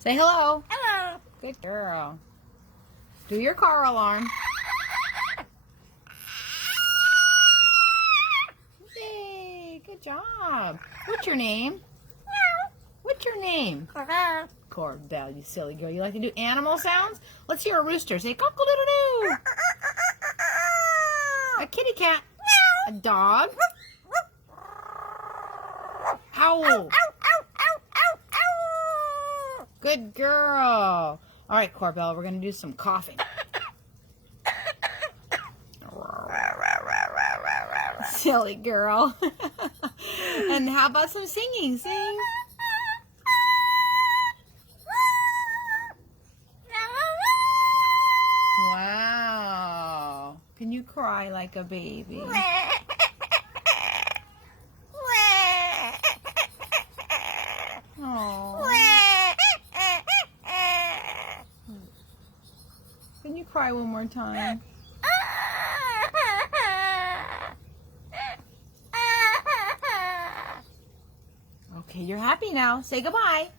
Say hello. Hello. Good girl. Do your car alarm. Yay, good job. What's your name? What's your name? Corbell, you silly girl. You like to do animal sounds? Let's hear a rooster. Say cock-a-doodle-doo. A kitty cat. A dog. Owl. Good girl. All right, Corbell, we're going to do some coughing. Silly girl. And how about some singing? Sing. Wow. Can you cry like a baby? Oh. Can you cry one more time? Okay, you're happy now. Say goodbye.